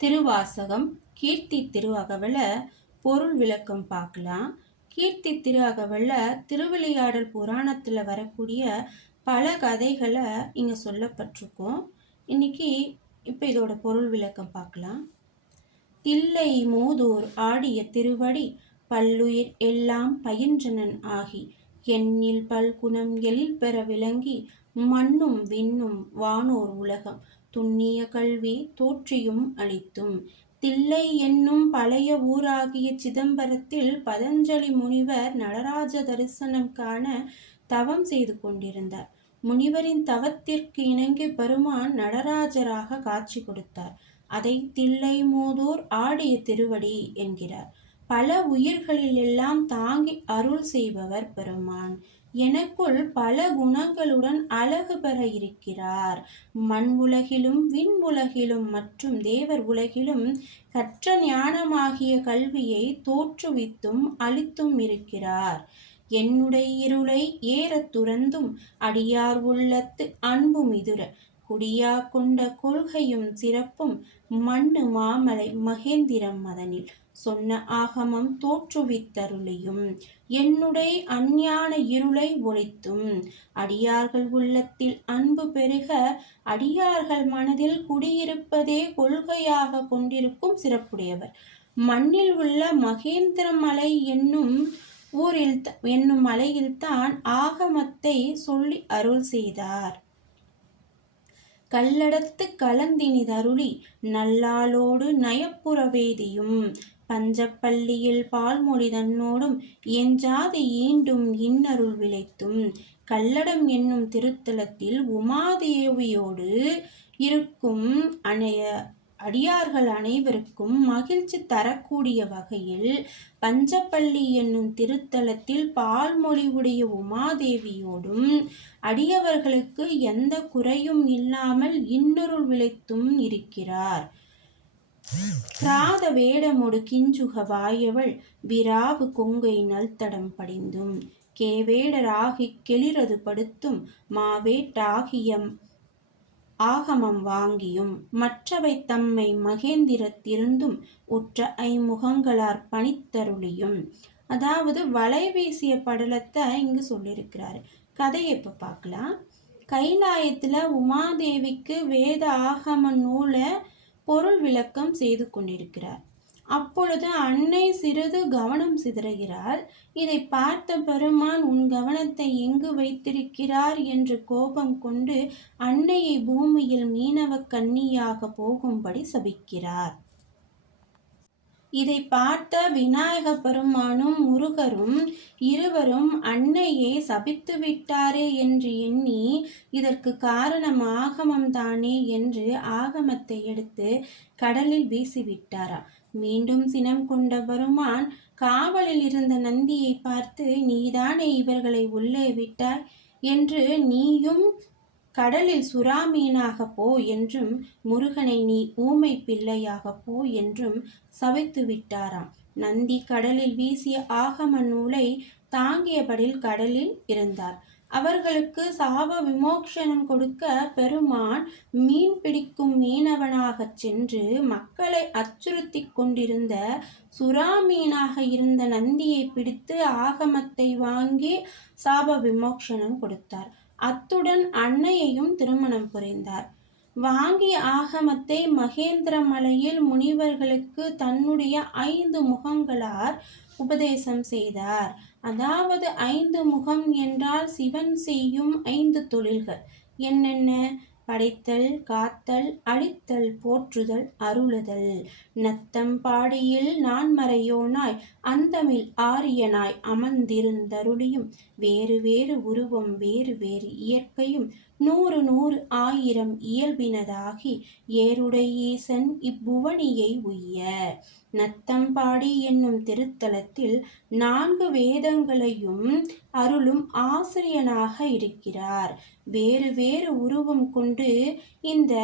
திருவாசகம் கீர்த்தி திரு அகவல பொருள் விளக்கம் பார்க்கலாம். கீர்த்தி திரு அகவல திருவிளையாடல் புராணத்துல வரக்கூடிய பல கதைகளை இங்க சொல்லப்பட்டிருக்கோம். இன்னைக்கு இதோட பொருள் விளக்கம் பார்க்கலாம். தில்லை மூதூர் ஆடிய திருவடி பல்லுயிர் எல்லாம் பயின்றனன் ஆகி எண்ணில் பல்குணம் எழில் பெற விளங்கி மண்ணும் விண்ணும் வானோர் உலகம் துண்ணிய கல்வி தோற்றியும் அளித்தும் தில்லை என்னும் பழைய ஊராகிய சிதம்பரத்தில் பதஞ்சலி முனிவர் நடராஜ தரிசனம் காண தவம் செய்து கொண்டிருந்தார். முனிவரின் தவத்திற்கு இணங்கி பெருமான் நடராஜராக காட்சி கொடுத்தார். அதை தில்லை மூதூர் ஆடிய திருவடி என்கிறார். பல உயிர்களில் எல்லாம் தாங்கி அருள் செய்பவர் பெருமான். எனக்குள் பல குணங்களுடன் அழகு பெற இருக்கிறார். மண் உலகிலும் விண் உலகிலும் மற்றும் தேவர் உலகிலும் கற்ற ஞானமாகிய கல்வியை தோற்றுவித்தும் அளித்தும் இருக்கிறார். என்னுடைய இருளை ஏற துறந்தும் அடியார் உள்ளத்து அன்பு மிதுர குடியா கொண்ட கொள்கையும் சிறப்பும் மண்ணு மாமலை மகேந்திரம் மதனில் சொன்ன ஆகமம் தோற்றுவித்தருளியும் என்னுடைய அஞ்ஞான இருளை ஒழித்தும் அடியார்கள் உள்ளத்தில் அன்பு பெருக அடியார்கள் மனதில் குடியிருப்பதே கொள்கையாக கொண்டிருக்கும் சிறப்புடையவர். மண்ணில் உள்ள மகேந்திர மலை என்னும் மலையில்தான் ஆகமத்தை சொல்லி அருள் செய்தார். கல்லடத்து கலந்தினிதருளி நல்லாளோடு நயப்புற வேதியும் பஞ்சப்பள்ளியில் பால்மொழி தன்னோடும் எஞ்சாது ஈண்டும் இன்னருள் விளைத்தும் கல்லடம் என்னும் திருத்தலத்தில் உமாதேவியோடு இருக்கும் அடியார்கள் அனைவருக்கும் மகிழ்ச்சி தரக்கூடிய வகையில் பஞ்சப்பள்ளி என்னும் திருத்தலத்தில் பால்மொழி உடைய உமாதேவியோடும் அடியவர்களுக்கு எந்த குறையும் இல்லாமல் இன்னொருள் விளைத்தும் இருக்கிறார். கிராத வேடமொடு கிஞ்சுக வாயவள் விராவு கொங்கை நல்தடம் படிந்தும் கேவேடராகிக் கெளிரது படுத்தும் மாவேட்டாகிய ஆகமம் வாங்கியும் மற்றவை தம்மை மகேந்திரத்திருந்தும் உற்ற ஐமுகங்களார் பணித்தருளியும். அதாவது வலை வீசிய படலத்தை இங்கு சொல்லியிருக்கிறாரு. கதையை இப்ப பார்க்கலாம். கைலாயத்துல உமாதேவிக்கு வேத ஆகம நூலை பொருள் விளக்கம் செய்து கொண்டிருக்கிறார். அப்பொழுது அன்னை சிறிது கவனம் சிதறுகிறார். இதை பார்த்த பெருமான் உன் கவனத்தை எங்கு வைத்திருக்கிறார் என்று கோபம் கொண்டு அன்னையை பூமியில் மீனவ கன்னியாக போகும்படி சபிக்கிறார். இதை பார்த்த விநாயக பெருமானும் முருகரும் இருவரும் அன்னையை சபித்து விட்டாரே என்று எண்ணி இதற்கு காரணம் ஆகமம்தானே என்று ஆகமத்தை எடுத்து கடலில் வீசிவிட்டாரா. மீண்டும் சினம் கொண்ட பெருமான் காவலில் இருந்த நந்தியை பார்த்து நீதானே இவர்களை உள்ளே விட்டாய் என்று நீயும் கடலில் சுறா மீனாக போ என்றும் முருகனை நீ ஊமை பிள்ளையாக போ என்றும் சபித்து விட்டாராம். நந்தி கடலில் வீசிய ஆகம நூலை தாங்கியபடியில் கடலில் இருந்தார். அவர்களுக்கு சாப விமோக்ஷனம் கொடுக்க பெருமான் மீன் பிடிக்கும் மீனவனாக சென்று மக்களை அச்சுறுத்தி கொண்டிருந்த சுறா மீனாக இருந்த நந்தியை பிடித்து ஆகமத்தை வாங்கி சாப விமோக்ஷனம் கொடுத்தார். அத்துடன் அன்னையையும் திருமணம் புரிந்தார். வாங்கிய ஆகமத்தை மகேந்திர மலையில் முனிவர்களுக்கு தன்னுடைய 5 முகங்களார் உபதேசம் செய்தார். அதாவது 5 முகம் என்றால் சிவன் செய்யும் 5 தொழில்கள் என்னென்ன? படைத்தல், காத்தல், அழித்தல், போற்றுதல், அருளுதல். நத்தம் பாடியில் நான்மறையோனாய் அந்தமில் ஆரியனாய் அமர்ந்திருந்தருளியும் வேறு வேறு உருவம் வேறு வேறு இயற்கையும் 100 1000 இயல்பினதாகி ஏருடை ஈசன் இப்புவனியை உய்ய. நத்தம்பாடி என்னும் திருத்தலத்தில் 4 வேதங்களையும் அருளும் ஆசிரியனாக இருக்கிறார். வேறு வேறு உருவம் கொண்டு இந்த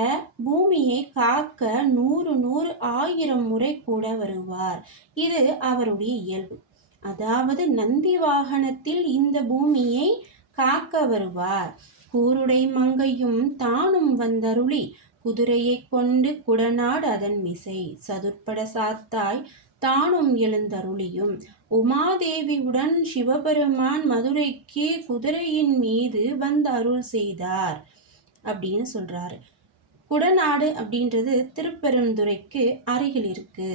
பூமியை காக்க 100 1000 முறை கூட வருவார். இது அவருடைய இயல்பு. அதாவது நந்தி வாகனத்தில் இந்த பூமியை காக்க வருவார். கூருடை மங்கையும் தானும் வந்தருளி குதிரையைக் கொண்டு குடநாடு அதன் மிசை சதுர்ப்பட சாத்தாய் தானும் எழுந்தருளியும் உமாதேவியுடன் சிவபெருமான் மதுரைக்கு குதிரையின் மீது வந்து அருள் செய்தார் அப்படின்னு சொல்றாரு. குடநாடு அப்படின்றது திருப்பெருந்துறைக்கு அருகில் இருக்கு.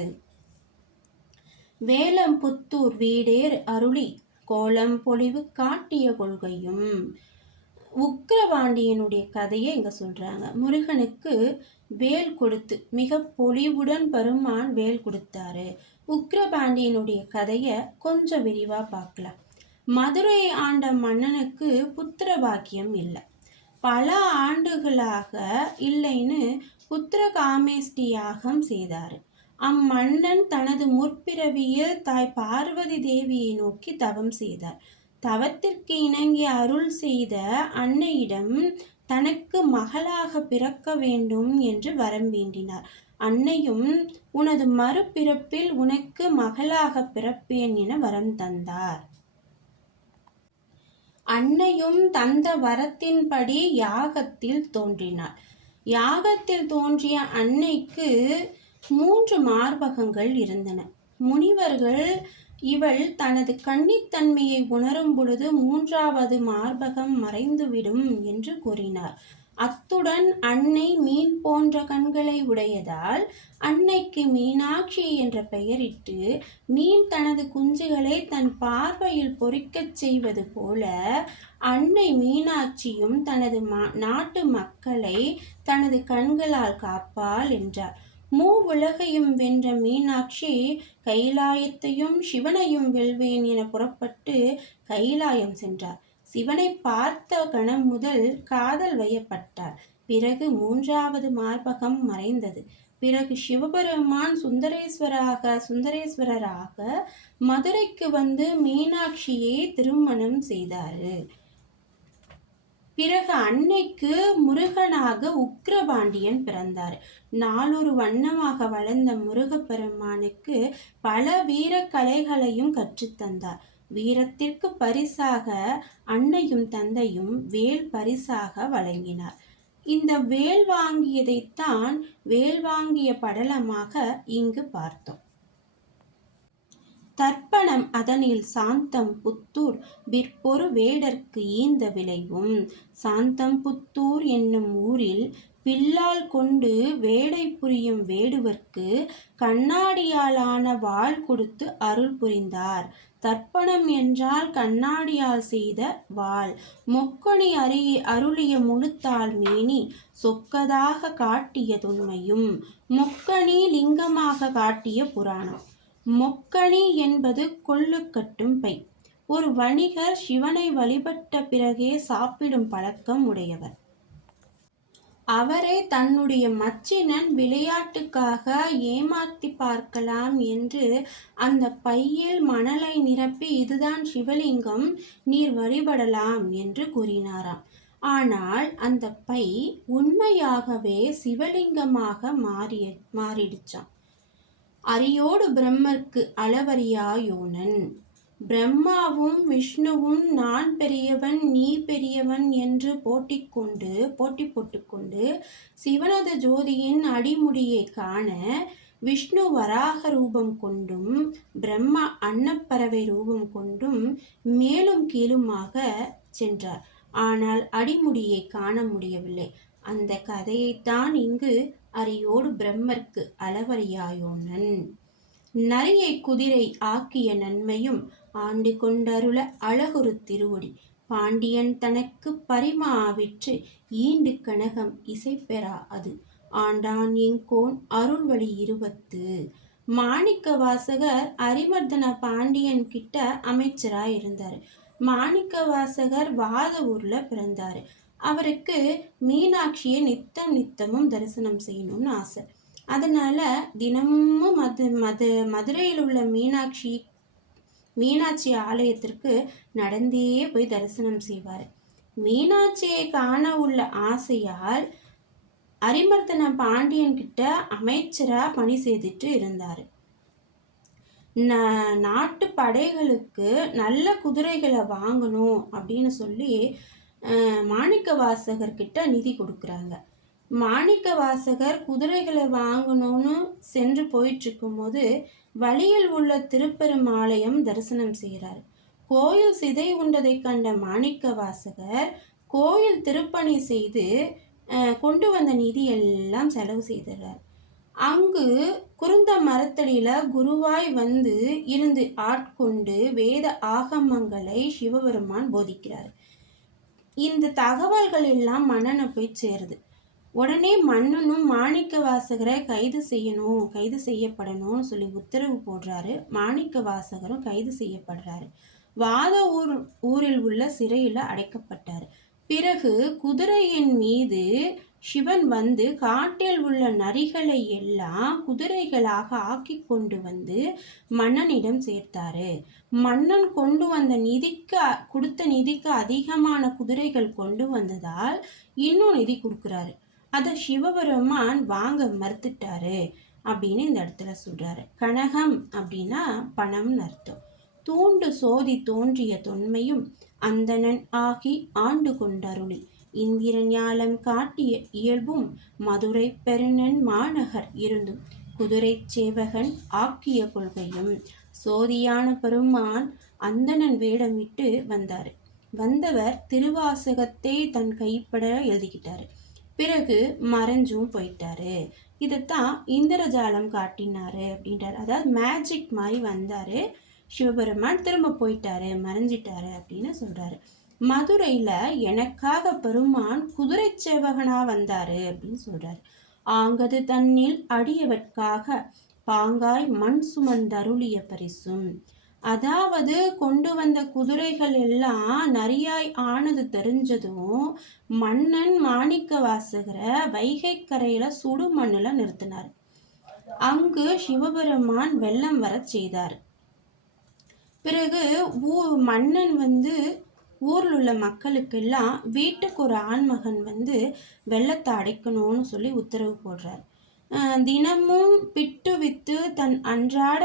வேலம்புத்தூர் வீடேர் அருளி கோலம் பொலிவு காட்டிய கொள்கையும். உக்கிரபாண்டியனுடைய கதையை இங்க சொல்றாங்க. முருகனுக்கு வேல் கொடுத்து மிக பொலிவுடன் பெருமான் வேல் கொடுத்தாரு. உக்கிரபாண்டியனுடைய கதையை கொஞ்சம் விரிவா பார்க்கலாம். மதுரை ஆண்ட மன்னனுக்கு புத்திர பாக்கியம் இல்லை. பல ஆண்டுகளாக இல்லைன்னு புத்திர காமேஷ்டி யாகம் செய்தாரு. அம்மன்னன் தனது முற்பிறவியில் தாய் பார்வதி தேவியை நோக்கி தவம் செய்தார். தவத்திற்கு இணங்கி அருள் செய்த அன்னையிடம் தனக்கு மகளாக பிறக்க வேண்டும் என்று வரம் வேண்டினார். அன்னையும் உனது மறுபிறப்பில் உனக்கு மகளாக பிறப்பேன் என வரம் தந்தார். அன்னையும் தந்த வரத்தின்படி யாகத்தில் தோன்றினார். யாகத்தில் தோன்றிய அன்னைக்கு 3 மார்பகங்கள் இருந்தன. முனிவர்கள் இவள் தனது கன்னித்தன்மையை உணரும் பொழுது 3வது மார்பகம் மறைந்துவிடும் என்று கூறினார். அத்துடன் அன்னை மீன் போன்ற கண்களை உடையதால் அன்னைக்கு மீனாட்சி என்ற பெயரிட்டு, மீன் தனது குஞ்சுகளை தன் பார்வையில் பொறிக்கச் செய்வது போல அன்னை மீனாட்சியும் தனது நாட்டு மக்களை தனது கண்களால் காப்பாள் என்றார். மூவுலகையும் வென்ற மீனாட்சி கைலாயத்தையும் சிவனையும் வெல்வேன் என புறப்பட்டு கைலாயம் சென்றார். சிவனை பார்த்த கணம் முதல் காதல் வயப்பட்டார். பிறகு 3வது மார்பகம் மறைந்தது. பிறகு சிவபெருமான் சுந்தரேஸ்வரராக மதுரைக்கு வந்து மீனாட்சியை திருமணம் செய்தாரு. பிறகு அன்னைக்கு முருகனாக உக்கிரபாண்டியன் பிறந்தார். நாளொரு வண்ணமாக வளர்ந்த முருகப்பெருமானுக்கு பல வீர கலைகளையும் கற்றுத்தந்தார். வீரத்திற்கு பரிசாக அன்னையும் தந்தையும் வேல் பரிசாக வழங்கினார். இந்த வேல் வாங்கியதைத்தான் வேல் வாங்கிய படலமாக இங்கு பார்த்தோம். தர்ப்பணம் அதனில் சாந்தம் புத்தூர் விற்பொரு வேடற்கு ஈந்த விளைவும். சாந்தம் புத்தூர் என்னும் ஊரில் வில்லால் கொண்டு வேடை புரியும் வேடுவர்க்கு கண்ணாடியாலான வாள் கொடுத்து அருள் புரிந்தார். தர்ப்பணம் என்றால் கண்ணாடியால் செய்த வாள். மொக்கணி அருளிய முழுத்தாள் மேனி சொக்கதாக காட்டிய தொன்மையும். மொக்கணி லிங்கமாக காட்டிய புராணம். மொக்கணி என்பது கொள்ளு கட்டும் பை. ஒரு வணிகர் சிவனை வழிபட்ட பிறகே சாப்பிடும் பழக்கம் உடையவர். அவரை தன்னுடைய மச்சினன் விளையாட்டுக்காக ஏமாற்றி பார்க்கலாம் என்று அந்த பையில் மணலை நிரப்பி, இதுதான் சிவலிங்கம், நீர் வழிபடலாம் என்று கூறினாராம். ஆனால் அந்த பை உண்மையாகவே சிவலிங்கமாக மாறிடுச்சான். அரியோடு பிரம்மர்க்கு அளவறியாயோனன். பிரம்மாவும் விஷ்ணுவும் நான் பெரியவன் நீ பெரியவன் என்று போட்டி போட்டுக்கொண்டு சிவனது ஜோதியின் அடிமுடியை காண விஷ்ணு வராக ரூபம் கொண்டும் பிரம்மா அன்னப்பறவை ரூபம் கொண்டும் மேலும் கீழுமாக சென்றார். ஆனால் அடிமுடியை காண முடியவில்லை. அந்த கதையைத்தான் இங்கு அரியோடு பிரம்மர்க்கு அளவறியாயோனன். நரியை குதிரை ஆக்கிய நன்மையும் ஆண்டு கொண்டருள அழகுறு திருவடி. பாண்டியன் தனக்கு பரிமாவிற்று ஈண்டு கனகம் இசைப்பெறா அது. ஆண்டான் எங்கோன் அருள்வழி 20. மாணிக்க வாசகர் அரிமர்தன பாண்டியன் கிட்ட அமைச்சராக இருந்தார். மாணிக்க வாசகர் வாதவூர்ல பிறந்தாரு. அவருக்கு மீனாட்சியை நித்தமும் தரிசனம் செய்யணும்னு ஆசை. அதனால தினமும் மதுரையில் உள்ள மீனாட்சி ஆலயத்திற்கு நடந்தே போய் தரிசனம் செய்வார். மீனாட்சியை காண உள்ள ஆசையால் அரிமர்தன பாண்டியன் கிட்ட அமைச்சரா பணி செய்துட்டு இருந்தார். நாட்டு படைகளுக்கு நல்ல குதிரைகளை வாங்கணும் அப்படின்னு சொல்லி மாணிக்க வாசகர்கிட்ட நிதி கொடுக்குறாங்க. மாணிக்க வாசகர் குதிரைகளை வாங்கணும்னு சென்று போயிட்டு இருக்கும்போது வழியில் உள்ள திருப்பெருமாளையம் தரிசனம் செய்கிறார். கோயில் சிதை உண்டதை கண்ட மாணிக்க வாசகர் கோயில் திருப்பணி செய்து கொண்டு வந்த நிதி எல்லாம் செலவு செய்தார். அங்கு குருந்த மரத்தடியில குருவாய் வந்து இருந்து ஆட்கொண்டு வேத ஆகமங்களை சிவபெருமான் போதிக்கிறார். இந்த தகவல்கள் எல்லாம் மன்னனை போய் சேருது. உடனே மன்னனும் மாணிக்க வாசகரை கைது செய்யப்படணும்னு சொல்லி உத்தரவு போடுறாரு. மாணிக்க வாசகரும் கைது செய்யப்படுறாரு. வாத ஊரில் உள்ள சிறையில் அடைக்கப்பட்டார். பிறகு குதிரையின் மீது சிவன் வந்து காட்டில் உள்ள நரிகளை எல்லாம் குதிரைகளாக ஆக்கி கொண்டு வந்து மன்னனிடம் சேர்த்தாரு. மன்னன் கொண்டு வந்த கொடுத்த நிதிக்கு அதிகமான குதிரைகள் கொண்டு வந்ததால் இன்னும் நிதி கொடுக்குறாரு. அதை சிவபெருமான் வாங்க மறுத்துட்டாரு அப்படின்னு இந்த இடத்துல சொல்றாரு. கனகம் அப்படின்னா பணம்னு அர்த்தம். தூண்டு சோதி தோன்றிய தொன்மையும் அந்தணன் ஆகி ஆண்டு கொண்டருளி இந்திர ஞாலம் காட்டிய இயல்பும் மதுரை பெருநன் மாநகர் இருந்தும் குதிரை சேவகன் ஆக்கிய கொள்கையும் சோதியான பெருமான் அந்தணன் வேடமிட்டு வந்தார். வந்தவர் திருவாசகத்தை தன் கைப்பட எழுதிக்கிட்டாரு. பிறகு மறைஞ்சும் போயிட்டாரு. இதைத்தான் இந்திரஜாலம் காட்டினாரு அப்படின்றாரு. அதாவது மேஜிக் மாதிரி வந்தாரு சிவபெருமான், திரும்ப போயிட்டாரு, மறைஞ்சிட்டாரு அப்படின்னு சொல்றாரு. மதுரையில எனக்காக பெருமான் குதிரை சேவகனா வந்தாரு அப்படின்னு சொல்றாரு. ஆங்கது தன்னில் அடியவற்காக பாங்காய் மண் சுமந்தருளிய பரிசும். அதாவது கொண்டு வந்த குதிரைகள் எல்லாம் நரியாய் ஆனது தெரிஞ்சதும் மன்னன் மாணிக்க வாசகரை வைகை கரையில சுடு மண்ணுல நிறுத்தினார். அங்கு சிவபெருமான் வெள்ளம் வர செய்தார். பிறகு மன்னன் வந்து ஊரில் உள்ள மக்களுக்கெல்லாம் வீட்டுக்கு ஒரு ஆண்மகன் வந்து வெள்ளத்தை அடைக்கணும்னு சொல்லி உத்தரவு போடுறார். தினமும் பிட்டு வித்து தன் அன்றாட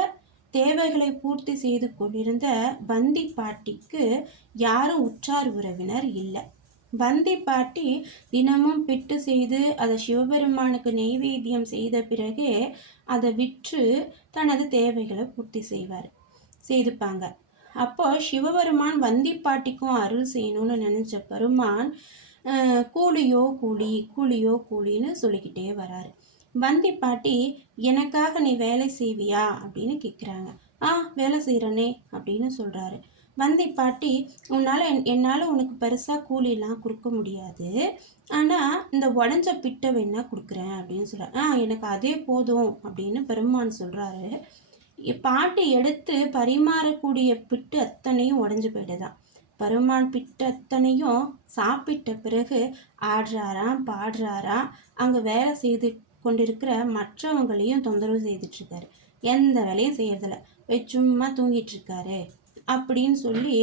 தேவைகளை பூர்த்தி செய்து கொண்டிருந்த வந்தி பாட்டிக்கு யாரும் உற்றார் உறவினர் இல்லை. வந்தி பாட்டி தினமும் பிட்டு செய்து அதை சிவபெருமானுக்கு நெய்வேத்தியம் செய்த பிறகே அதை விற்று தனது தேவைகளை பூர்த்தி செய்துப்பாங்க. அப்போ சிவபெருமான் வந்தி பாட்டிக்கும் அருள் செய்யணும்னு நினைச்ச பெருமான் கூலியோ கூலின்னு சொல்லிக்கிட்டே வராரு. வந்தி பாட்டி எனக்காக நீ வேலை செய்வியா அப்படின்னு கேட்குறாங்க. வேலை செய்கிறனே அப்படின்னு சொல்கிறாரு. வந்தி பாட்டி என்னால் உனக்கு பெருசாக கூலிலாம் கொடுக்க முடியாது, ஆனால் இந்த உடஞ்ச பிட்டை வேணா கொடுக்குறேன் அப்படின்னு சொல்கிறார். எனக்கு அதே போதும் அப்படின்னு பெருமான் சொல்கிறாரு. பாட்டி எடுத்து பரிமாறக்கூடிய பிட்டு அத்தனையும் உடஞ்சி போயிடுதான். பெருமான் பிட்டு அத்தனையும் சாப்பிட்ட பிறகு ஆடுறாராம், பாடுறாராம். அங்கே வேலை செய்து கொண்டிருக்கிற மற்றவங்களையும் தொந்தரவு செய்துட்டு இருக்காரு. எந்த வேலையும் செய்யறதில்ல, சும்மா தூங்கிட்டு இருக்காரு அப்படின்னு சொல்லி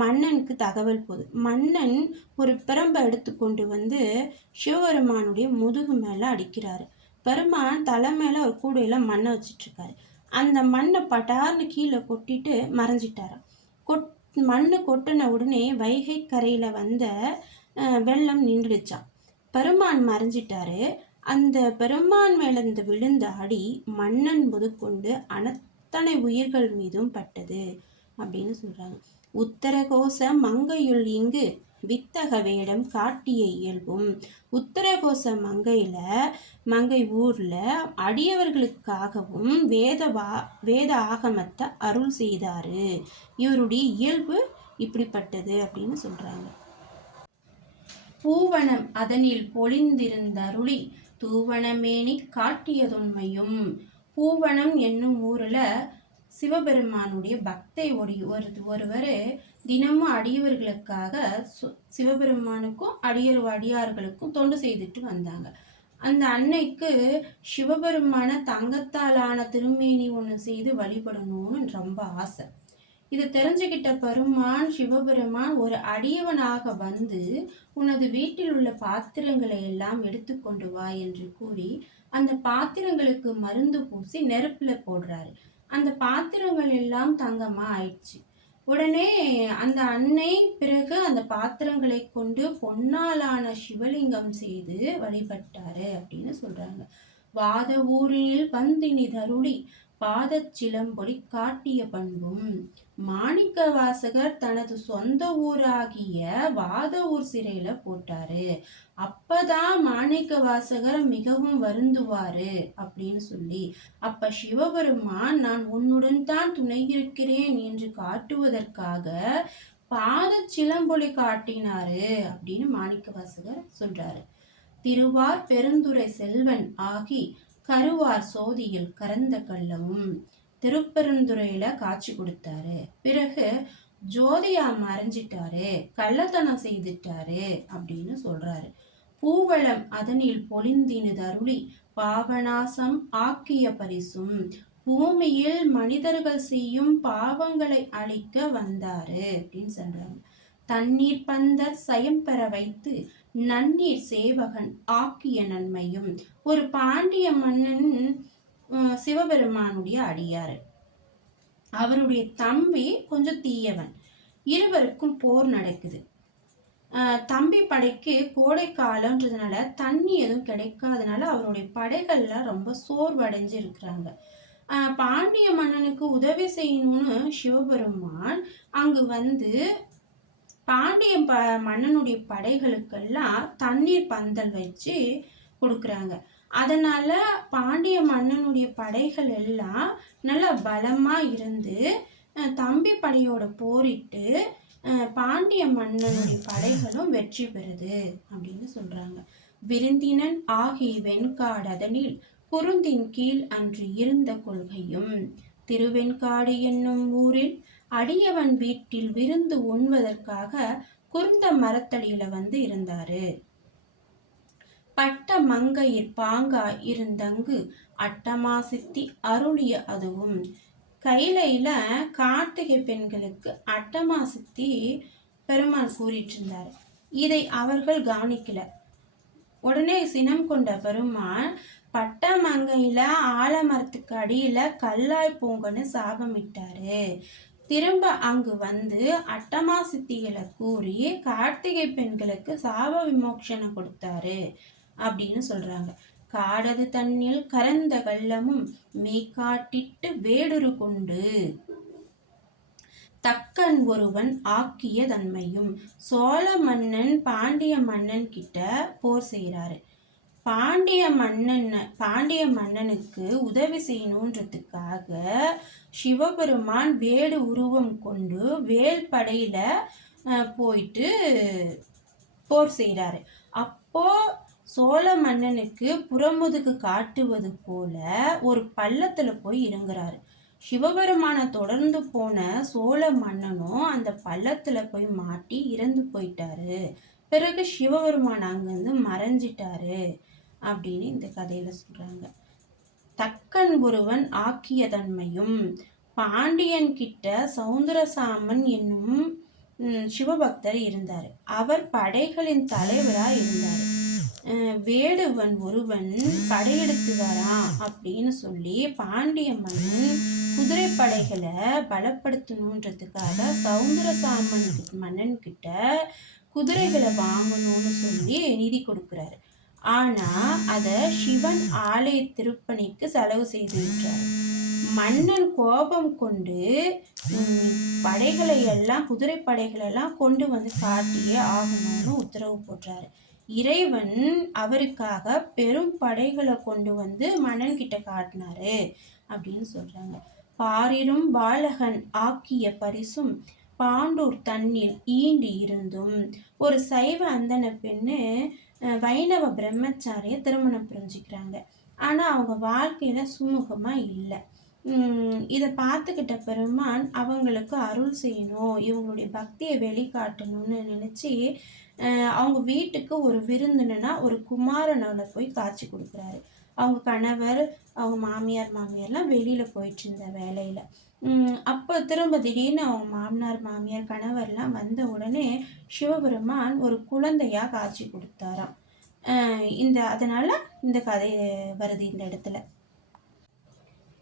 மன்னனுக்கு தகவல் போகுது. மன்னன் ஒரு பிரம்பை எடுத்து கொண்டு வந்து சிவபெருமானுடைய முதுகு மேல அடிக்கிறாரு. பெருமான் தலை மேல ஒரு கூடையில மண்ணை வச்சிட்டு இருக்காரு. அந்த மண்ணை பட்டார்னு கீழே கொட்டிட்டு மறைஞ்சிட்டாராம். மண்ணு கொட்டின உடனே வைகை கரையில வந்த வெள்ளம் நின்றுடுச்சான். பெருமான் மறைஞ்சிட்டாரு. அந்த பெருமான் மேல இந்த விழுந்த அடி மன்னன் முதற்கொண்டு அத்தனை உயிர்கள் மீதும் பட்டது அப்படின்னு சொல்றாங்க. உத்தரகோச மங்கையுள் இங்கு வித்தக வேடம் காட்டிய இயல்பும். உத்தரகோச மங்கை ஊர்ல அடியவர்களுக்காகவும் வேத ஆகமத்தை அருள் செய்தாரு. இவருடைய இயல்பு இப்படிப்பட்டது அப்படின்னு சொல்றாங்க. பூவனம் அதனில் பொழிந்திருந்தருளி தூவனமேனி காட்டியதொன்மையும். பூவனம் என்னும் ஊர்ல சிவபெருமானுடைய பக்தை ஒருவர் தினமும் அடியவர்களுக்காக சிவபெருமானுக்கும் அடியார்களுக்கும் தொண்டு செய்துட்டு வந்தாங்க. அந்த அன்னைக்கு சிவபெருமான தங்கத்தாலான திருமேனி ஒன்று செய்து வழிபடணும்னு ரொம்ப ஆசை. இதை தெரிஞ்சுக்கிட்ட பெருமான் சிவபெருமான் ஒரு அடியவனாக வந்து உனது வீட்டில் உள்ள பாத்திரங்களை எல்லாம் எடுத்துக்கொண்டு வா என்று கூறி அந்த பாத்திரங்களுக்கு மருந்து பூசி நெருப்புல போடுறாரு. அந்த பாத்திரங்கள் எல்லாம் தங்கமா ஆயிடுச்சு. உடனே அந்த அன்னை பிறகு அந்த பாத்திரங்களை கொண்டு பொன்னாலான சிவலிங்கம் செய்து வழிபட்டாரு அப்படின்னு சொல்றாங்க. வாத ஊரில் வந்தினி தருளி பாதச் சிலம்பொலி காட்டிய பண்பும். மாணிக்க வாசகர் தனது சொந்த ஊராகிய வாத ஊர் சிறையில போட்டாரு. அப்பதான் மாணிக்க வாசகர் மிகவும் வருந்துவாரு அப்படின்னு சொல்லி, அப்ப சிவபெருமான் நான் உன்னுடன் தான் துணை இருக்கிறேன் என்று காட்டுவதற்காக பாத சிலம்பொலி காட்டினாரு அப்படின்னு மாணிக்க வாசகர் சொல்றாரு. திருவார் பெருந்துரை செல்வன் ஆகி கருவார் சோதியில் கறந்த கள்ளமும். திருப்பெருந்துறையில காட்சி கொடுத்தாரு. பிறகு ஜோதியா மறைஞ்சிட்டாரு, கள்ளத்தனம் செய்துட்டாரு அப்படின்னு சொல்றாரு. பூவளம் அதனில் பொழிந்தினு தருளி பாவநாசம் ஆக்கிய பரிசும். பூமியில் மனிதர்கள் செய்யும் பாவங்களை அழிக்க வந்தாரு அப்படின்னு சொல்றாங்க. தண்ணீர் பந்தர் சயம் பெற வைத்து நன்னீர் சேவகன் ஆக்கிய நன்மையும். ஒரு பாண்டிய மன்னன் சிவபெருமானுடைய அடியாரு. அவருடைய தம்பி கொஞ்சம் தீயவன். இருவருக்கும் போர் நடக்குது. தம்பி படைக்கு கோடை காலன்றதுனால தண்ணி எதுவும் கிடைக்காதனால அவருடைய படைகள்லாம் ரொம்ப சோர்வடைஞ்சு இருக்கிறாங்க. பாண்டிய மன்னனுக்கு உதவி செய்யணும்னு சிவபெருமான் அங்கு வந்து பாண்டிய மன்னனுடைய படைகளுக்கெல்லாம் தண்ணீர் பந்தல் வச்சு கொடுக்குறாங்க. அதனால பாண்டிய மன்னனுடைய படைகள் எல்லாம் நல்லா பலமா இருந்து தம்பி படையோட போரிட்டு பாண்டிய மன்னனுடைய படைகளும் வெற்றி பெறுது அப்படின்னு சொல்றாங்க. விருந்தினன் ஆகி வெண்காடு அதனில் குருந்தின் கீழ் அன்று இருந்த கொள்கையும். திருவெண்காடு என்னும் ஊரில் அடியவன் வீட்டில் விருந்து உண்வதற்காக குருந்த மரத்தடியில வந்து இருந்தாரு. பட்ட மங்கையிற் பாங்கா இருந்தங்கு அட்டமா சித்தி அருளிய அதுவும். கைலையில கார்த்திகை பெண்களுக்கு அட்டமா சித்தி பெருமாள் கூறிட்டு இருந்தார். இதை அவர்கள் கவனிக்கல. உடனே சினம் கொண்ட பெருமாள் பட்ட மங்கையில ஆலமரத்துக்கு அடியில கல்லாய் போங்கன்னு சாபமிட்டாரு. திரும்ப அங்கு வந்து அட்டமா சித்திகளை கூறி கார்த்திகை பெண்களுக்கு சாப விமோசனம் கொடுத்தாரு அப்படின்னு சொல்றாங்க. காடது தண்ணில் கரந்த கள்ளமும் மெய்காட்டிட்டு வேடுரு கொண்டு தக்கன் ஒருவன் ஆக்கிய தன்மையும். சோழ மன்னன் பாண்டிய மன்னன் கிட்ட போர் செய்யறாரு. பாண்டிய மன்னனுக்கு உதவி செய்யணுன்றதுக்காக சிவபெருமான் வேடு உருவம் கொண்டு வேல் படையில போயிட்டு போர் செய்கிறாரு. அப்போ சோழ மன்னனுக்கு புறமுதுகு காட்டுவது போல ஒரு பள்ளத்துல போய் இறங்குறாரு. சிவபெருமான தொடர்ந்து போன சோழ மன்னனும் அந்த பள்ளத்துல போய் மாட்டி இறந்து போயிட்டாரு. பிறகு சிவபெருமான் அங்கிருந்து மறைஞ்சிட்டாரு அப்படின்னு இந்த கதையில சொல்றாங்க. தக்கன் ஒருவன் ஆக்கிய தன்மையும். பாண்டியன் கிட்ட சௌந்தரசாமன் என்னும் சிவபக்தர் இருந்தார். அவர் படைகளின் தலைவரா இருந்தார். வேடுவன் ஒருவன் படையெடுத்து வரான் அப்படின்னு சொல்லி பாண்டிய மன்னன் குதிரை படைகளை பலப்படுத்தணுன்றதுக்காக சௌந்தரசாமன் மன்னன் கிட்ட குதிரைகளை வாங்கணும்னு சொல்லி நிதி கொடுக்கிறாரு. ஆனா அத சிவன் ஆலய திருப்பணிக்கு செலவு செய்து விட்டார். மன்னன் கோபம் கொண்டு படைகளை எல்லாம் குதிரை படைகளை எல்லாம் கொண்டு வந்து காட்டியே ஆகணும்னு உத்தரவு போடுறாரு. இறைவன் அவருக்காக பெரும் படைகளை கொண்டு வந்து மன்னன் கிட்ட காட்டினாரு அப்படின்னு சொல்றாங்க. பாரிரும் பாலகன் ஆக்கிய பரிசும் பாண்டூர் தன்னில் ஈண்டு இருந்தும். ஒரு சைவ அந்தன பெண்ணு வைணவ பிரம்மச்சாரிய திருமணம் புரிஞ்சுக்கிறாங்க. ஆனா அவங்க வாழ்க்கையில சுமூகமா இல்லை. இதை பார்த்துக்கிட்ட பெருமான் அவங்களுக்கு அருள் செய்யணும், இவங்களுடைய பக்தியை வெளிக்காட்டணும்னு நினைச்சு அவங்க வீட்டுக்கு ஒரு விருந்தினா ஒரு குமாரனோட போய் காட்சி கொடுக்குறாரு. அவங்க கணவர் அவங்க மாமியார்லாம் வெளியில போயிட்டு இருந்த வேலையில அப்போ திரும்ப திடீர்னு அவங்க மாமனார் கணவர்லாம் வந்த உடனே சிவபெருமான் ஒரு குழந்தையா காட்சி கொடுத்தாராம். அதனால இந்த கதை வருது இந்த இடத்துல.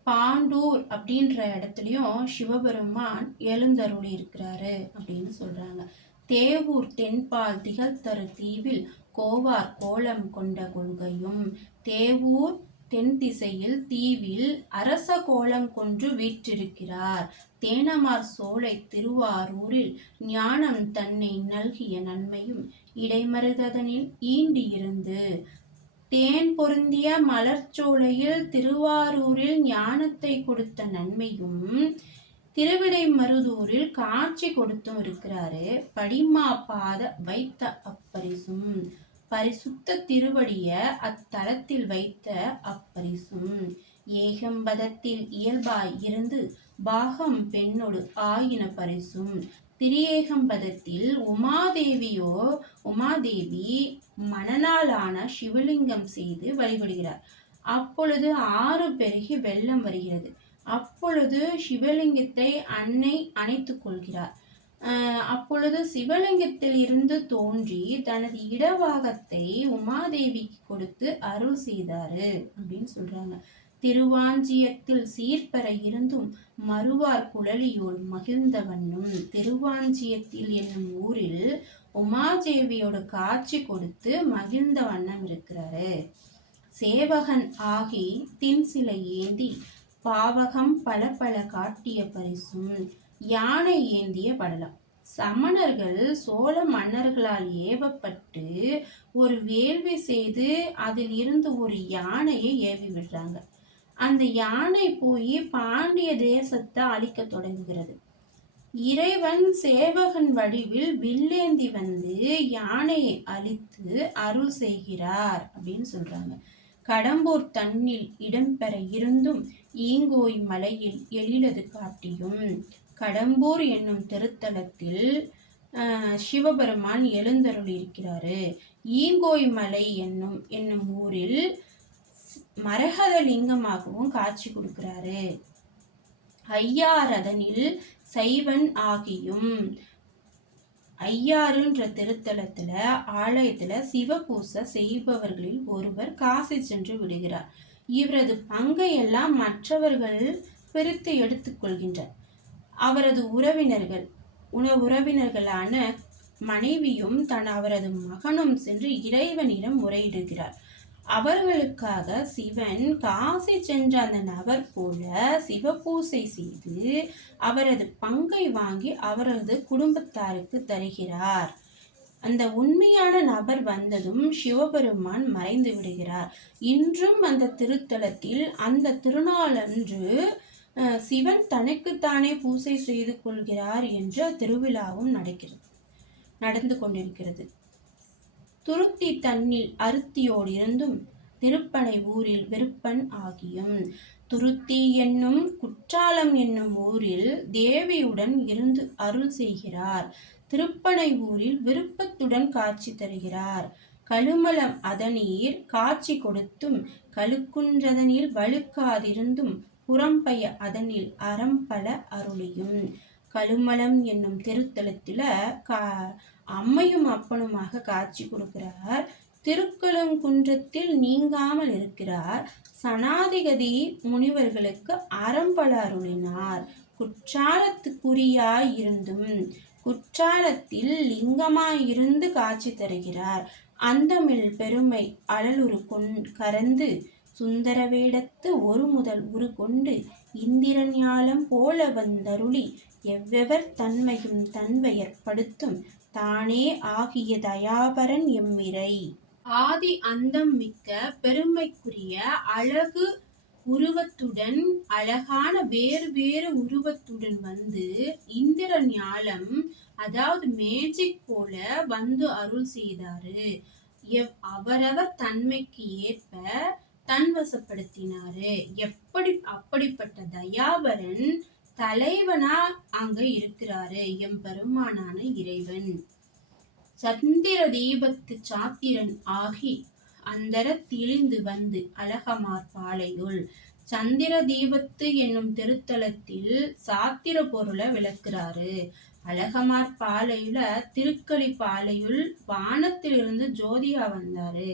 பாண்டூர் அப்படின்ற இடத்துலையும் சிவபெருமான் எழுந்தருளி இருக்கிறாரு அப்படின்னு சொல்றாங்க. தேவூர் தென்பால் திகழ்தரு தீவில் கோவார் கோலம் கொண்ட கொள்கையும், தேவூர் தென் திசையில் தீவில் அரச கோலம் கொன்று வீற்றிருக்கிறார். தேனமார் சோலை திருவாரூரில் ஞானம் தன்னை நல்கிய நன்மையும் இடைமருதனில் ஈண்டியிருந்து, தேன் பொருந்திய மலர்ச்சோலையில் திருவாரூரில் ஞானத்தை கொடுத்த நன்மையும் திருவிடைமருதூரில் காட்சி கொடுத்தும் இருக்கிறாரு. படிமா பாத வைத்த அப்பரிசும், பரிசுத்த திருவடிய அத்தலத்தில் வைத்த அப்பரிசும், ஏகம்பதத்தில் இயல்பாய் இருந்து பாகம் பெண்ணொடு ஆயின பரிசும், திரியேகம்பதத்தில் உமாதேவி மணலாலான சிவலிங்கம் செய்து வழிபடுகிறார். அப்பொழுது ஆறு பெருகி வெள்ளம் வருகிறது. அப்பொழுது சிவலிங்கத்தை அன்னை அணைத்துக் கொள்கிறார். அப்பொழுது சிவலிங்கத்தில் இருந்து தோன்றி தனது இடவாகத்தை உமாதேவிக்கு கொடுத்து அருள் செய்தாரு அப்படின்னு சொல்றாங்க. திருவாஞ்சியத்தில் சீர்பெற இருந்தும் மறுவார் குழலியோடு மகிழ்ந்த வண்ணம், திருவாஞ்சியத்தில் என்னும் ஊரில் உமாதேவியோட காட்சி கொடுத்து மகிழ்ந்த வண்ணம் இருக்கிறாரு. சேவகன் ஆகி தின் சிலை ஏந்தி பாவகம் பல பல காட்டிய பரிசும், யானை ஏந்திய படலம். சமணர்கள் சோழ மன்னர்களால் ஏவப்பட்டு ஒரு வேள்வி செய்து அதில் இருந்து ஒரு யானையை ஏவி விடுறாங்க. அந்த யானை போய் பாண்டிய தேசத்தை அழிக்க தொடங்குகிறது. இறைவன் சேவகன் வடிவில் வில்லேந்தி வந்து யானையை அழித்து அருள் செய்கிறார் அப்படின்னு சொல்றாங்க. கடம்பூர் தன்னில் இடம்பெற இருந்தும் ஈங்கோய் மலையில் எழிலது காட்டியும், கடம்பூர் என்னும் திருத்தலத்தில் சிவபெருமான் எழுந்தருள் இருக்கிறாரு. ஈங்கோய் மலை என்னும் ஊரில் மரகத லிங்கமாகவும் காட்சி கொடுக்கிறாரு. ஐயாரதனில் சைவன் ஆகியும், ஐயாறுன்ற திருத்தலத்துல ஆலயத்துல சிவபூசை செய்பவர்களில் ஒருவர் காசி சென்று விடுகிறார். இவரது பங்கையெல்லாம் மற்றவர்கள் பிரித்து எடுத்துக்கொள்கின்றனர். அவரது உறவினர்களான மனைவியும் அவரது மகனும் சென்று இறைவனிடம் முறையிடுகிறார். அவர்களுக்காக சிவன் காசி சென்ற அந்த நபர் போல சிவபூசை செய்து அவரது பங்கை வாங்கி அவரது குடும்பத்தாருக்கு தருகிறார். அந்த உண்மையான நபர் வந்ததும் சிவபெருமான் மறைந்து விடுகிறார். இன்றும் அந்த திருத்தலத்தில் அந்த திருநாளன்று சிவன் தனக்குத்தானே பூசை செய்து கொள்கிறார் என்ற திருவிழாவும் நடந்து கொண்டிருக்கிறது. துருத்தி தன்னில் அருத்தியோடு இருந்தும் திருப்பனை ஊரில் விருப்பன் ஆகியும், துருத்தி என்னும் குற்றாலம் என்னும் ஊரில் தேவியுடன் இருந்து அருள் செய்கிறார். திருப்பனை ஊரில் விருப்பத்துடன் காட்சி தருகிறார். கழுமலம் அதனீர் காட்சி கொடுத்தும் கழுக்குன்றதனில் வழுக்காதிருந்தும் புறம்பய அதனில் அறம்பல அருளியும். கழுமலம் என்னும் திருத்தலத்துல அம்மையும் அப்பனுமாக காட்சி கொடுக்கிறார். திருக்கழுங்குன்றத்தில் நீங்காமல் இருக்கிறார். சனாதிகதி முனிவர்களுக்கு அறம்பல அருளினார். குற்றாலத்துக்குரியாய் இருந்தும் குற்றாலத்தில் லிங்கமாயிருந்து காட்சி தருகிறார். அந்தமில் பெருமை அழலுரு கறந்து சுந்தர வேடத்து ஒரு முதல் உரு கொண்டு இந்திரன் ஞாலம் போல வந்தருளி எவ்வெவர் தன்மையும் தன்வயற்படுத்தும் தானே ஆகிய தயாபரன் எம்மிரை. ஆதி அந்தம் மிக்க பெருமைக்குரிய அழகு உருவத்துடன் அழகான வேறு உருவத்துடன் வந்து இந்திர ஞாலம் அதாவது மேஜிக் போல வந்து அருள் செய்தாரு. அவரவர் தன்மைக்கு ஏற்ப தன்வசப்படுத்தினாரு. அப்படிப்பட்ட தயாபரன் தலைவனா அங்க இருக்கிறாரு எம்பெருமானான இறைவன். சந்திர தீபத்து சாத்திரன் ஆகி அந்தர திழிந்து வந்து அழகமார் பாலையுள். சந்திர தீபத்து என்னும் திருத்தலத்தில் சாத்திர பொருளை விளக்குறாரு. அழகமார் பாலையுல திருக்களி பாலையுள் வானத்திலிருந்து ஜோதியா வந்தாரு.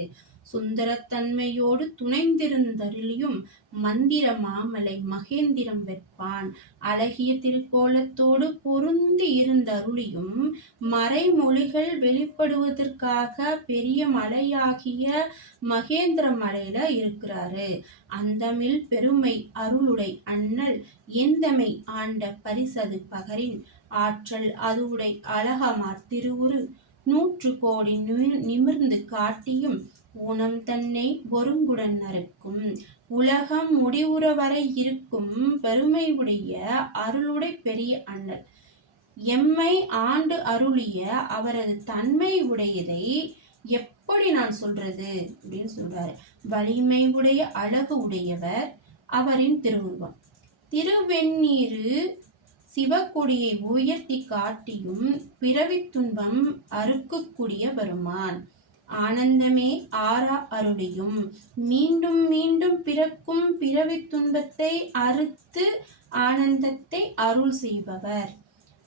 சுந்தரத்தன்மையோடு துணைந்திருந்தருளியும் மந்திர மாமலை மகேந்திரம் வெற்பான் அழகிய திருக்கோலத்தோடு பொருந்தி இருந்தருளியும் மறைமொழிகள் வெளிப்படுவதற்காக பெரிய மலையாகிய மகேந்திர மலையில இருக்கிறாரு. அந்தமில் பெருமை அருளுடை அண்ணல் எந்தமை ஆண்ட பரிசது பகரின் ஆற்றல் அதுவுடை அழகமார் திருவுரு 100 கோடி நிமிர்ந்து காட்டியும் ஊனம் தன்னை ஒருங்குடன் நறுக்கும் உலகம் முடிவுற வரை இருக்கும் பெருமை உடைய அருளுடை பெரிய அண்ணல் எம்மை ஆண்டு அருளிய அவரது தன்மை உடையதை எப்படி நான் சொல்றது அப்படின்னு சொல்றாரு. வலிமை உடைய அழகு உடையவர் அவரின் திருவுருவம். திருவெண்ணீரு சிவக்கொடியை உயர்த்தி காட்டியும் பிறவி துன்பம் அறுக்கக்கூடிய பெருமான் ஆனந்தமே ஆறா அருளியும் மீண்டும் மீண்டும் பிறக்கும் பிறவி துன்பத்தை அறுத்து ஆனந்தத்தை அருள் செய்பவர்.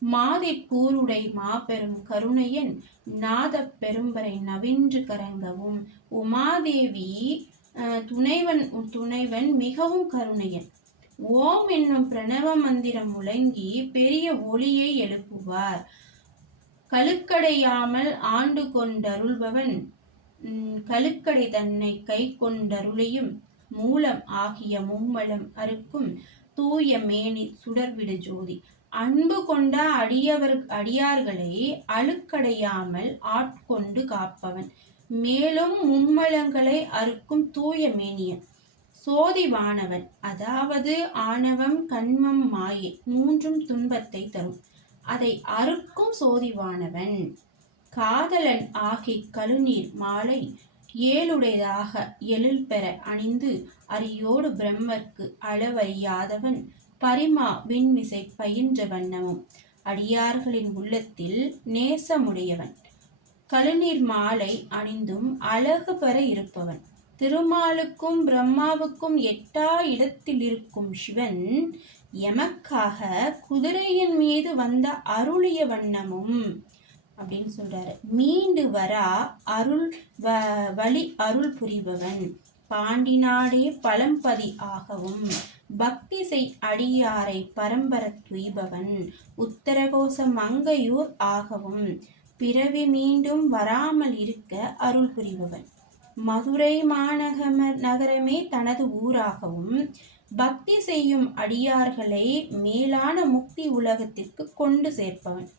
மாதிற்கூருடை மாபெரும் கருணையன் நாத பெரும்பரை நவின்று கரங்கவும் உமாதேவி துணைவன் மிகவும் கருணையன். ஓம் என்னும் பிரணவ மந்திரம் முழங்கி பெரிய ஒளியை எழுப்புவார். கழுக்கடையாமல் ஆண்டு கொண்டருள்பவன் கழுக்கடை தன்னை கை கொண்டருளையும் மூலம் ஆகிய மும்மலம் அறுக்கும் தூய மேனி சுடர்விடு ஜோதி அன்பு கொண்ட அடியார்களை அழுக்கடையாமல் ஆட்கொண்டு காப்பவன் மேலும் மும்மலங்களை அறுக்கும் தூய மேனியன் சோதிவானவன் அதாவது ஆணவம் கண்மம் மாயை 3 துன்பத்தை தரும் அதை அறுக்கும் சோதிவானவன். காதலன் ஆகி கழுநீர் மாலை 7 எழில் பெற அணிந்து அரியோடு பிரம்மர்க்கு அளவறியாதவன் பரிமா விண்மிசை பயின்ற வண்ணமும் அடியார்களின் உள்ளத்தில் நேசமுடையவன் கழுநீர் மாலை அணிந்தும் அழகு பெற இருப்பவன். திருமாலுக்கும் பிரம்மாவுக்கும் எட்டா இடத்தில் இருக்கும் சிவன் எமக்காக குதிரையின் மீது வந்த அருளிய வண்ணமும் அப்படின்னு சொல்றாரு. மீண்டு வரா வழி அருள் புரிபவன் பாண்டிநாடே பழம்பதி ஆகவும் பக்தி செய் அடியாரை பரம்பர துய்பவன் உத்தரகோச மங்கையூர் ஆகவும் பிறவி மீண்டும் வராமல் இருக்க அருள் புரிபவன். மதுரை நகரமே தனது ஊராகவும் பக்தி செய்யும் அடியார்களை மேலான முக்தி உலகத்திற்கு கொண்டு சேர்ப்பவன்.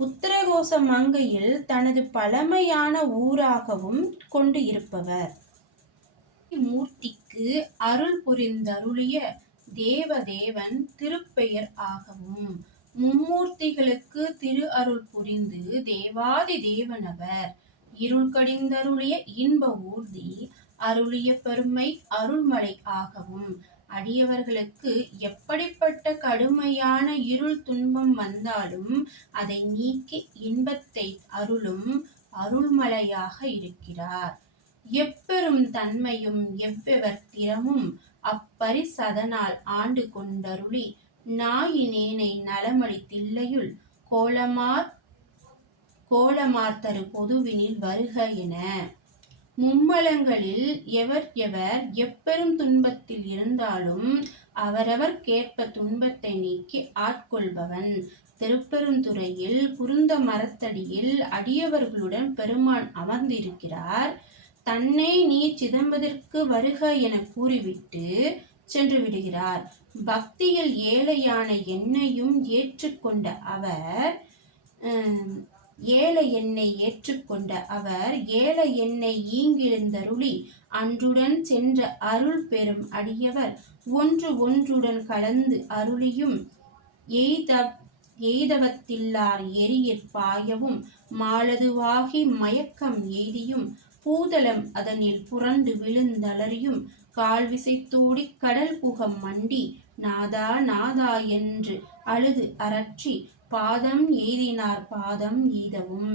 உத்தரகோச மங்கையில் தனது பழமையான ஊராகவும் கொண்டு இருப்பவர். மூர்த்திக்கு அருள் புரிந்தருளிய தேவதேவன் திருப்பெயர் ஆகவும் மும்மூர்த்திகளுக்கு திரு அருள் புரிந்து தேவாதி தேவனவர் இருள் கடிந்தருளிய இன்ப ஊர்தி அருளிய பெருமை அருள்மலை ஆகவும் அடியவர்களுக்கு எப்படிப்பட்ட கடுமையான இருள் துன்பம் வந்தாலும் அதை நீக்கி இன்பத்தை அருளும் அருள்மலையாக இருக்கிறார். எப்பெரும் தன்மையும் எவ்வெவர் திறமும் அப்பரிசதனால் ஆண்டு கொண்டருளி நாயினேனை நலமளி தில்லையுள் கோலமார் தரு பொதுவினில் வருக என. மும்மலங்களில் எவர் எப்பெரும் துன்பத்தில் இருந்தாலும் அவரவர் கேட்ப துன்பத்தை நீக்கி ஆட்கொள்பவன். திருப்பெருந்துறையில் குருந்த மரத்தடியில் அடியவர்களுடன் பெருமான் அமர்ந்திருக்கிறார். தன்னை நீ சிதம்பதற்கு வருக என கூறிவிட்டு சென்று விடுகிறார். பக்தியில் ஏழையான என்னையும் ஏற்றுக்கொண்ட அவர் ஏழை என்னை ஈங்கிழுந்தருளி அன்றுடன் சென்ற அருள் பெறும் அடியவர் ஒன்றுடன் கலந்து அருளியும் எய்தவத்தில்லார் எரியற் பாயவும் மாலதுவாகி மயக்கம் எய்தியும் பூதளம் அதனில் புரண்டு விழுந்தளறியும் கால்விசைத்தோடி கடல் புகம் மண்டி நாதா நாதா என்று அழுது அரற்றி பாதம் எய்தினார் பாதம் எய்தவும்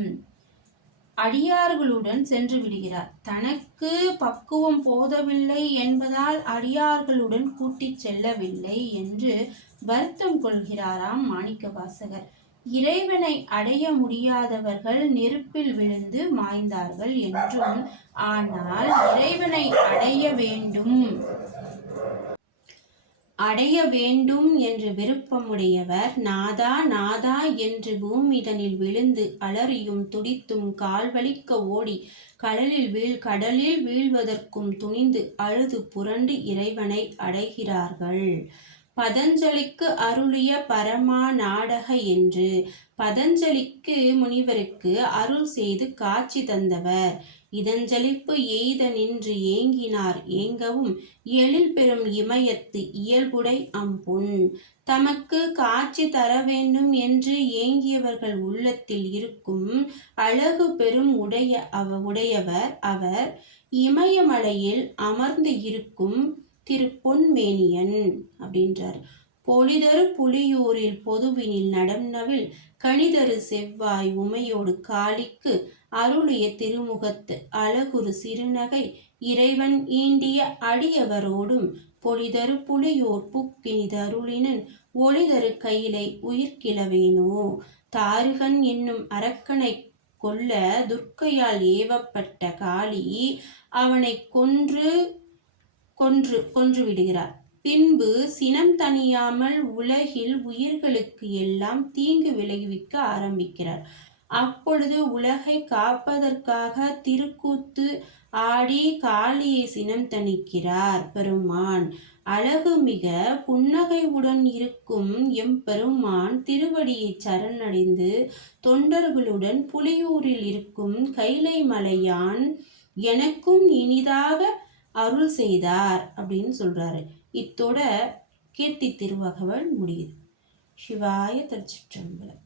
அடியார்களுடன் சென்று விடுகிறார். தனக்கு பக்குவம் போதவில்லை என்பதால் அடியார்களுடன் கூட்டிச் செல்லவில்லை என்று வருத்தம் கொள்கிறாராம் மாணிக்க வாசகர். இறைவனை அடைய முடியாதவர்கள் நெருப்பில் விழுந்து மாய்ந்தார்கள் என்றும், ஆனால் இறைவனை அடைய வேண்டும் என்று விருப்பமுடையவர் நாதா நாதா என்று பூமிதனில் விழுந்து அலறியும் துடித்தும் கால்வலிக்க ஓடி கடலில் வீழ்வதற்கும் துணிந்து அழுது புரண்டு இறைவனை அடைகிறார்கள். பதஞ்சலிக்கு அருளிய பரமா நாடக என்று பதஞ்சலிக்கு முனிவருக்கு அருள் செய்து காட்சி தந்தவர். இதஞ்சலிப்பு எய்த நின்று ஏங்கினார் ஏங்கவும் எழில் பெறும் இமயத்து இயல்புடை அம்பொன் தமக்கு காட்சி தர வேண்டும் என்று ஏங்கியவர்கள் உள்ளத்தில் இருக்கும் அழகு பெரும் உடையவர் அவர். இமயமலையில் அமர்ந்து இருக்கும் திருப்பொன்மேனியன் அப்படின்றார். பொலிதரு புலியூரில் பொதுவினில் நடம்னவில் கணிதரு செவ்வாய் உமையோடு காளிக்கு அருளிய திருமுகத்து அழகுறு சிறுநகை இறைவன் ஈண்டிய அடியவரோடும் பொலிதரு புலியூர் புக்கினிதருளினன் ஒளிதரு கையிலை உயிர்க்கிழவேனோ தாருகன் என்னும் அரக்கனை கொல்ல துர்க்கையால் ஏவப்பட்ட காளி அவனை கொன்று விடுகிறார். பின்பு சினம் தணியாமல் உலகில் உயிர்களுக்கு எல்லாம் தீங்கு விளைவிக்க ஆரம்பிக்கிறார். அப்பொழுது உலகை காப்பதற்காக திருக்கூத்து ஆடி காளியை சினம் தணிக்கிறார் பெருமான். அழகு மிக புன்னகையுடன் இருக்கும் எம்பெருமான் திருவடியை சரணடைந்து தொண்டர்களுடன் புலியூரில் இருக்கும் கைலை மலையான் எனக்கும் இனிதாக அருள் செய்தார் அப்படின்னு சொல்றாரு. இத்தோட கீர்த்தி திருவகவல் முடியுது. சிவாய திருச்சிற்றம்பலம்.